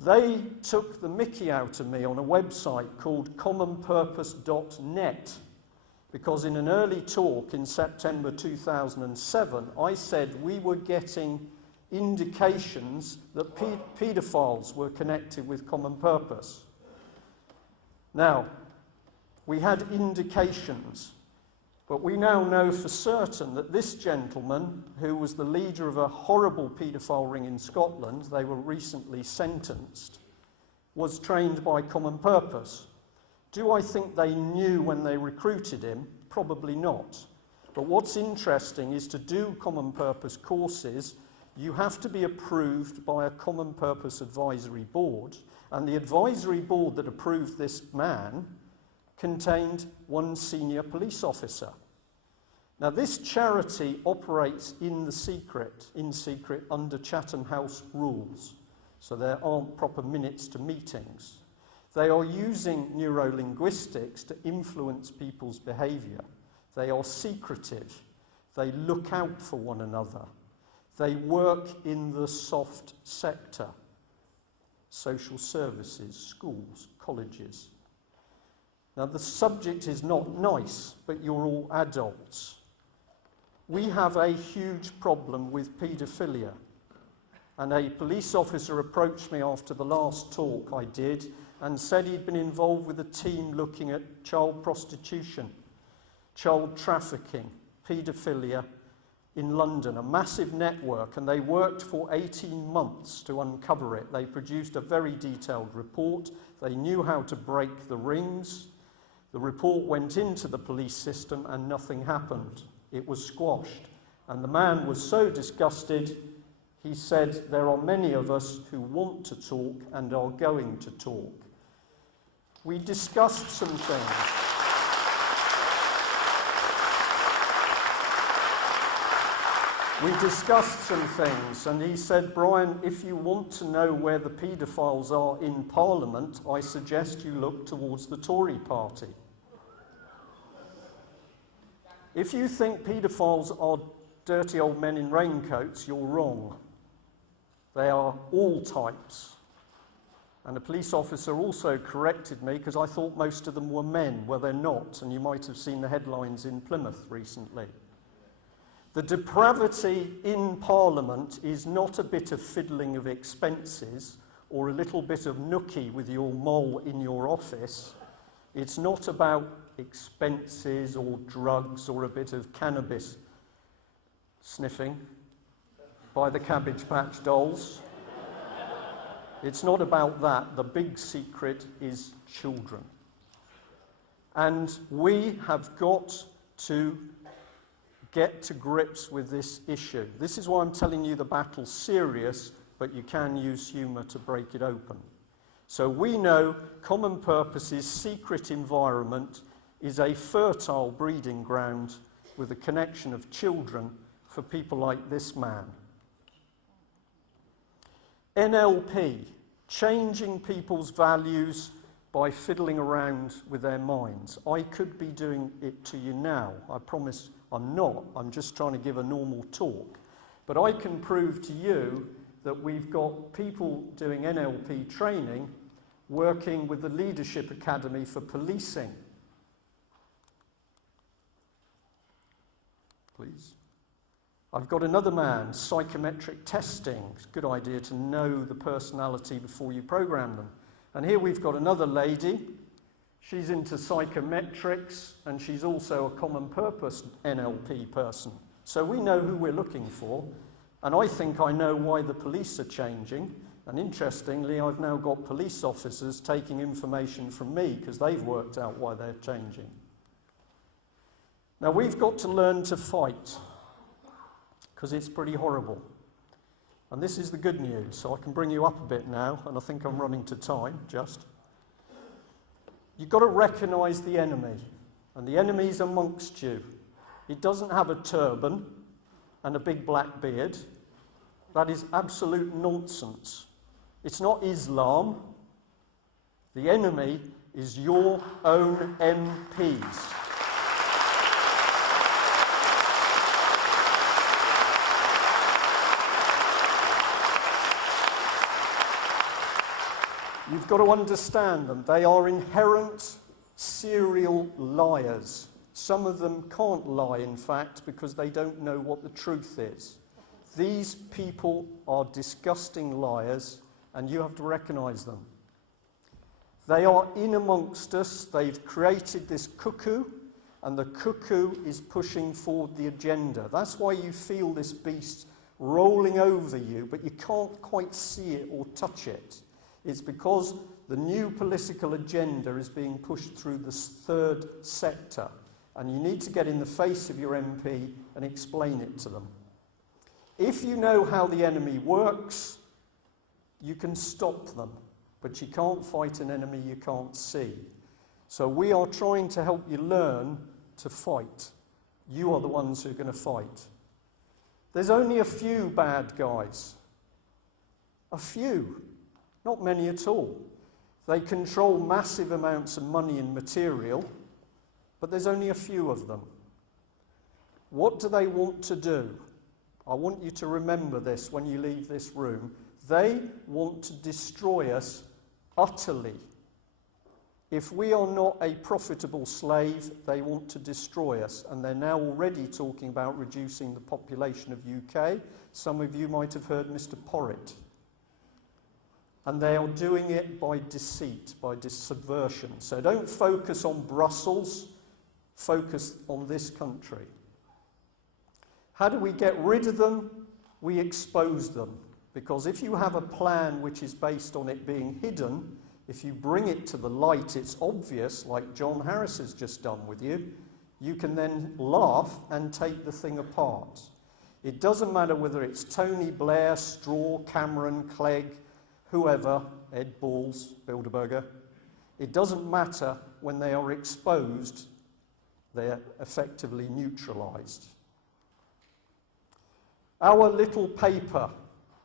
They took the mickey out of me on a website called commonpurpose.net, because in an early talk in September 2007, I said we were getting indications that paedophiles were connected with Common Purpose. Now, we had indications, but we now know for certain that this gentleman, who was the leader of a horrible paedophile ring in Scotland, they were recently sentenced, was trained by Common Purpose. Do I think they knew when they recruited him? Probably not. But what's interesting is to do Common Purpose courses, you have to be approved by a Common Purpose Advisory Board, and the advisory board that approved this man contained one senior police officer. Now, this charity operates in secret under Chatham House rules, so there aren't proper minutes to meetings. They are using neurolinguistics to influence people's behaviour. They are secretive. They look out for one another. They work in the soft sector, social services, schools, colleges. Now, the subject is not nice, but you're all adults. We have a huge problem with paedophilia. And a police officer approached me after the last talk I did and said he'd been involved with a team looking at child prostitution, child trafficking, paedophilia in London, a massive network, and they worked for 18 months to uncover it. They produced a very detailed report. They knew how to break the rings. The report went into the police system and nothing happened. It was squashed. And the man was so disgusted, he said, there are many of us who want to talk and are going to talk. We discussed some things. And he said, Brian, if you want to know where the paedophiles are in Parliament, I suggest you look towards the Tory party. If you think paedophiles are dirty old men in raincoats, you're wrong. They are all types. And a police officer also corrected me because I thought most of them were men. Well, they're not, and you might have seen the headlines in Plymouth recently. The depravity in Parliament is not a bit of fiddling of expenses or a little bit of nookie with your mole in your office. It's not about expenses or drugs or a bit of cannabis sniffing by the Cabbage Patch Dolls. It's not about that. The big secret is children. And we have got to get to grips with this issue. This is why I'm telling you the battle's serious, but you can use humour to break it open. So we know Common Purpose's secret environment is a fertile breeding ground with a connection of children for people like this man. NLP, changing people's values by fiddling around with their minds. I could be doing it to you now. I promise I'm not. I'm just trying to give a normal talk. But I can prove to you that we've got people doing NLP training working with the Leadership Academy for Policing. Please. I've got another man, psychometric testing. It's a good idea to know the personality before you program them. And here we've got another lady. She's into psychometrics, and she's also a Common Purpose NLP person. So we know who we're looking for, and I think I know why the police are changing. And interestingly, I've now got police officers taking information from me because they've worked out why they're changing. Now, we've got to learn to fight, because it's pretty horrible. And this is the good news, so I can bring you up a bit now, and I think I'm running to time, just. You've got to recognise the enemy, and the enemy's amongst you. It doesn't have a turban and a big black beard. That is absolute nonsense. It's not Islam. The enemy is your own MPs. You've got to understand them. They are inherent serial liars. Some of them can't lie, in fact, because they don't know what the truth is. These people are disgusting liars, and you have to recognize them. They are in amongst us. They've created this cuckoo, and the cuckoo is pushing forward the agenda. That's why you feel this beast rolling over you, but you can't quite see it or touch it. It's because the new political agenda is being pushed through the third sector, and you need to get in the face of your MP and explain it to them. If you know how the enemy works, you can stop them, but you can't fight an enemy you can't see. So we are trying to help you learn to fight. You are the ones who are going to fight. There's only a few bad guys. A few. Not many at all. They control massive amounts of money and material, but there's only a few of them. What do they want to do? I want you to remember this when you leave this room. They want to destroy us utterly. If we are not a profitable slave, they want to destroy us. And they're now already talking about reducing the population of UK. Some of you might have heard Mr. Porritt. And they are doing it by deceit, by subversion. So don't focus on Brussels, focus on this country. How do we get rid of them? We expose them. Because if you have a plan which is based on it being hidden, if you bring it to the light, it's obvious, like John Harris has just done with you, you can then laugh and take the thing apart. It doesn't matter whether it's Tony Blair, Straw, Cameron, Clegg, whoever, Ed Balls, Bilderberger. It doesn't matter when they are exposed, they're effectively neutralised. Our little paper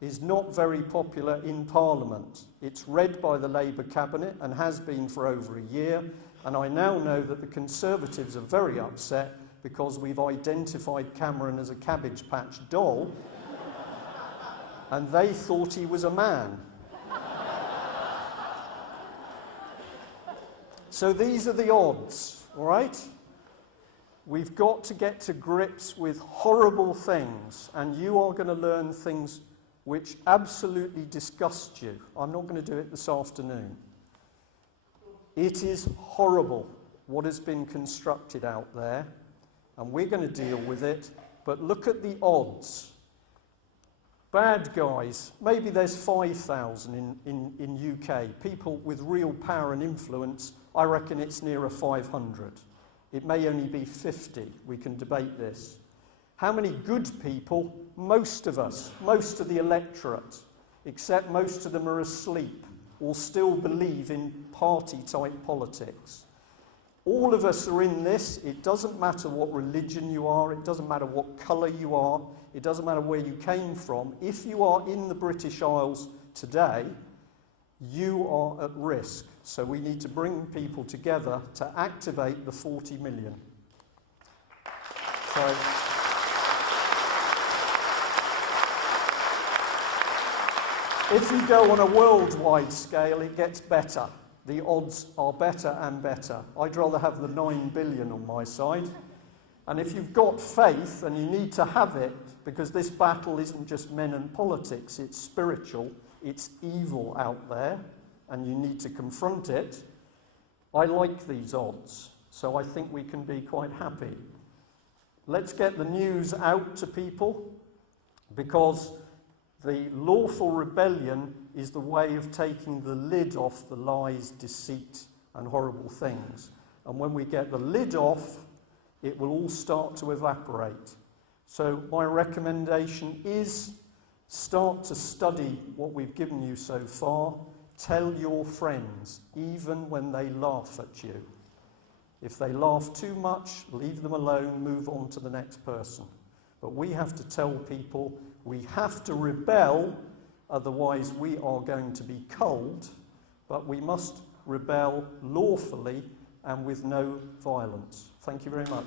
is not very popular in Parliament. It's read by the Labour cabinet and has been for over a year, and I now know that the Conservatives are very upset because we've identified Cameron as a Cabbage Patch doll and they thought he was a man. So these are the odds, all right? We've got to get to grips with horrible things, and you are going to learn things which absolutely disgust you. I'm not going to do it this afternoon. It is horrible what has been constructed out there, and we're going to deal with it, but look at the odds. Bad guys, maybe there's 5,000 in UK. People with real power and influence, I reckon it's nearer 500. It may only be 50. We can debate this. How many good people? Most of us, most of the electorate, except most of them are asleep or still believe in party-type politics. All of us are in this. It doesn't matter what religion you are. It doesn't matter what colour you are. It doesn't matter where you came from. If you are in the British Isles today, you are at risk. So we need to bring people together to activate the 40 million. So, if you go on a worldwide scale, it gets better. The odds are better and better. I'd rather have the 9 billion on my side. And if you've got faith, and you need to have it, because this battle isn't just men and politics, it's spiritual, it's evil out there, and you need to confront it. I like these odds, so I think we can be quite happy. Let's get the news out to people, because the lawful rebellion is the way of taking the lid off the lies, deceit, and horrible things. And when we get the lid off, it will all start to evaporate. So my recommendation is start to study what we've given you so far. Tell your friends, even when they laugh at you. If they laugh too much, leave them alone, move on to the next person. But we have to tell people we have to rebel, otherwise we are going to be culled, but we must rebel lawfully and with no violence. Thank you very much.